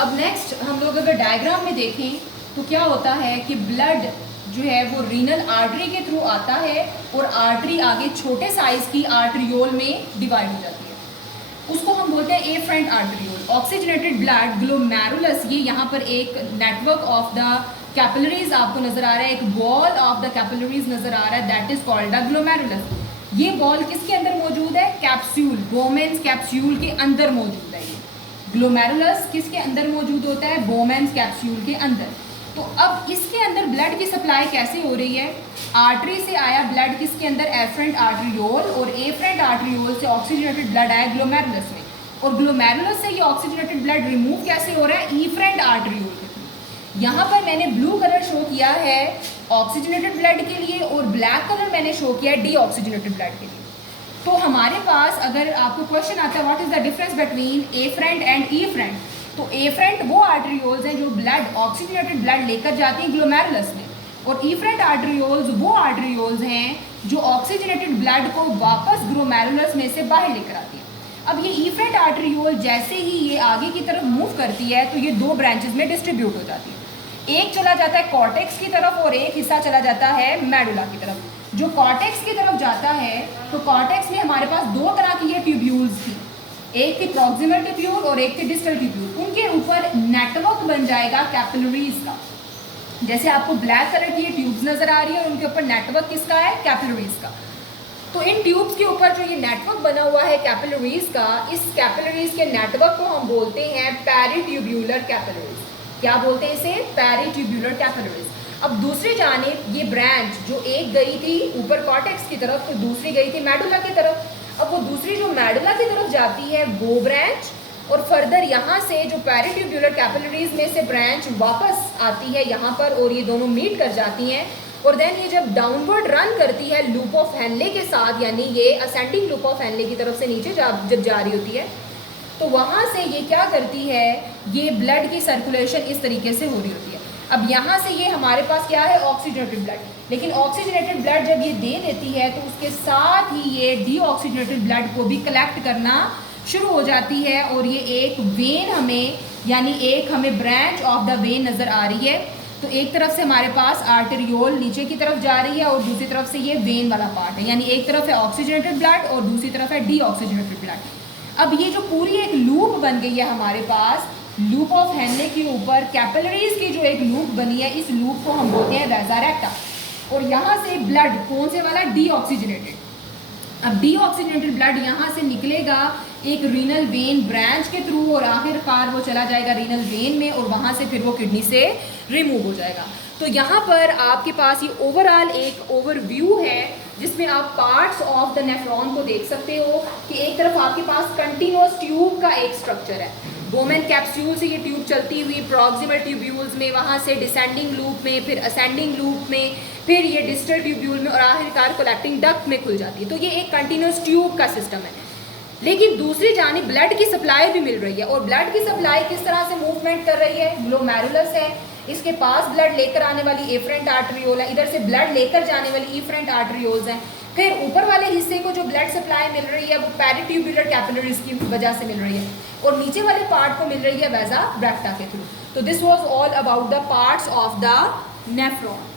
अब नेक्स्ट हम लोग अगर डायग्राम में देखें तो क्या होता है कि ब्लड जो है वो रीनल आर्टरी के थ्रू आता है और आर्टरी आगे छोटे साइज की आर्टरियोल में डिवाइड हो जाती है। उसको हम बोलते हैं efferent arteriole. Oxygenated blood glomerulus, ये यहाँ पर एक नेटवर्क ऑफ द कैपिलरीज आपको नजर आ रहा है, एक बॉल ऑफ द कैपिलरीज नजर आ रहा है, that is called the glomerulus. ये बॉल किसके अंदर मौजूद है? कैप्सूल, बोमेंस कैप्सूल के अंदर मौजूद है। ये ग्लोमेरुलस किसके अंदर मौजूद होता है? बोमेंस कैप्सूल के अंदर। तो अब इसके अंदर ब्लड की सप्लाई कैसे हो रही है? आर्टरी से आया ब्लड किसके अंदर? एफरेंट आर्टरियोल, और एफरेंट आर्टरियोल से ऑक्सीजनेटेड ब्लड आया ग्लोमेरुलस में, और ग्लोमेरुलस से ये ऑक्सीजनेटेड ब्लड रिमूव कैसे हो रहा है? इफरेंट आर्टरियोल के थ्रू। यहाँ पर मैंने ब्लू कलर शो किया है ऑक्सीजनेटेड ब्लड के लिए, और ब्लैक कलर मैंने शो किया है डीऑक्सीजनेटेड ब्लड के लिए। तो हमारे पास अगर आपको क्वेश्चन आता है what is the difference between afferent and efferent, तो एफरेंट वो आर्टरियोल्स हैं जो ब्लड, ऑक्सीजनेटेड ब्लड लेकर जाती हैं ग्लोमेरुलस में, और ईफरेंट आर्टरियोल्स वो आर्टरियोल्स हैं जो ऑक्सीजनेटेड ब्लड को वापस ग्लोमेरुलस में से बाहर लेकर आती हैं। अब ये ईफरेंट आर्टरियोल जैसे ही ये आगे की तरफ मूव करती है तो ये दो ब्रांचेस में डिस्ट्रीब्यूट हो जाती है। एक चला जाता है कॉर्टेक्स की तरफ और एक हिस्सा चला जाता है मेडुला की तरफ। जो कॉर्टेक्स की तरफ जाता है तो कॉर्टेक्स में हमारे पास दो तरह की ये ट्यूब्यूल्स थी, एक थी प्रॉक्सिमल ट्यूब्यूल और एक थी डिस्टल ट्यूब्यूल। उनके ऊपर नेटवर्क बन जाएगा कैपिलरीज का। जैसे आपको ब्लैक कलर की ये ट्यूब्स नजर आ रही है और उनके ऊपर नेटवर्क किसका है? कैपिलरीज का। तो इन ट्यूब्स के ऊपर जो ये नेटवर्क बना हुआ है कैपिलरीज का, इस कैपिलरीज के नेटवर्क को हम बोलते हैं पेरिट्यूब्यूलर कैपिलरीज। क्या बोलते हैं इसे? पेरिट्यूब्यूलर कैपिलरीज। अब दूसरी जानिब ये ब्रांच जो एक गई थी ऊपर कॉर्टेक्स की तरफ तो दूसरी गई थी मेडुला की तरफ। अब वो दूसरी जो मेडुला की तरफ जाती है वो ब्रांच, और फर्दर यहाँ से जो पेरिट्यूब्यूलर कैपिलरीज में से ब्रांच वापस आती है यहाँ पर, और ये दोनों मीट कर जाती हैं। और देन ये जब डाउनवर्ड रन करती है लूप ऑफ हेनले के साथ, यानी ये असेंडिंग लूप ऑफ हेनले की तरफ से नीचे जब जा रही होती है, तो वहाँ से ये क्या करती है? ये ब्लड की सर्कुलेशन इस तरीके से हो रही होती है। अब यहाँ से ये हमारे पास क्या है? Oxygenated blood. लेकिन ऑक्सीजनेटेड ब्लड जब ये दे देती है तो उसके साथ ही ये डीऑक्सीजनेटेड ब्लड को भी कलेक्ट करना शुरू हो जाती है, और ये एक वेन हमें, यानी एक हमें ब्रांच ऑफ द वेन नज़र आ रही है। तो एक तरफ से हमारे पास आर्टेरियोल नीचे की तरफ जा रही है और दूसरी तरफ से ये वेन वाला पार्ट है, यानी एक तरफ है ऑक्सीजनेटेड ब्लड और दूसरी तरफ है डीऑक्सीजनेटेड ब्लड। अब ये जो पूरी एक लूप बन गई है हमारे पास, लूप ऑफ हेनले के ऊपर कैपिलरीज की जो एक लूप बनी है, इस लूप को हम बोलते हैं वेसा रेक्टा। और यहाँ से ब्लड कौन से वाला? डीऑक्सीजनेटेड। अब डीऑक्सीजनेटेड ब्लड यहाँ से निकलेगा एक रीनल वेन ब्रांच के थ्रू, और आखिरकार वो चला जाएगा रीनल वेन में, और वहाँ से फिर वो किडनी से रिमूव हो जाएगा। तो यहाँ पर आपके पास ये ओवरऑल एक ओवरव्यू है जिसमें आप पार्ट्स ऑफ द नेफ्रॉन को देख सकते हो कि एक तरफ आपके पास कंटिन्यूअस ट्यूब का एक स्ट्रक्चर है, बोमेन कैप्सूल से ये ट्यूब चलती हुई प्रॉक्सिमल ट्यूब्यूल्स में, वहाँ से डिसेंडिंग लूप में, फिर असेंडिंग लूप में, फिर ये डिस्टल ट्यूब्यूल में, और आखिरकार कलेक्टिंग डक्ट में खुल जाती है। तो ये एक कंटिन्यूअस ट्यूब का सिस्टम है। लेकिन दूसरी जानिब ब्लड की सप्लाई भी मिल रही है, और ब्लड की सप्लाई किस तरह से मूवमेंट कर रही है? ग्लोमेरुलस है, इसके पास ब्लड लेकर आने वाली एफरेंट आर्टरियोल है, इधर से ब्लड लेकर जाने वाली ईफरेंट आर्टरियोल्स हैं, फिर ऊपर वाले हिस्से को जो ब्लड सप्लाई मिल रही है वो पेरिट्यूब्यूलर कैपिलरीज की वजह से मिल रही है, और नीचे वाले पार्ट को मिल रही है वेसा रेक्टा के थ्रू। तो this was all about the parts of the nephron.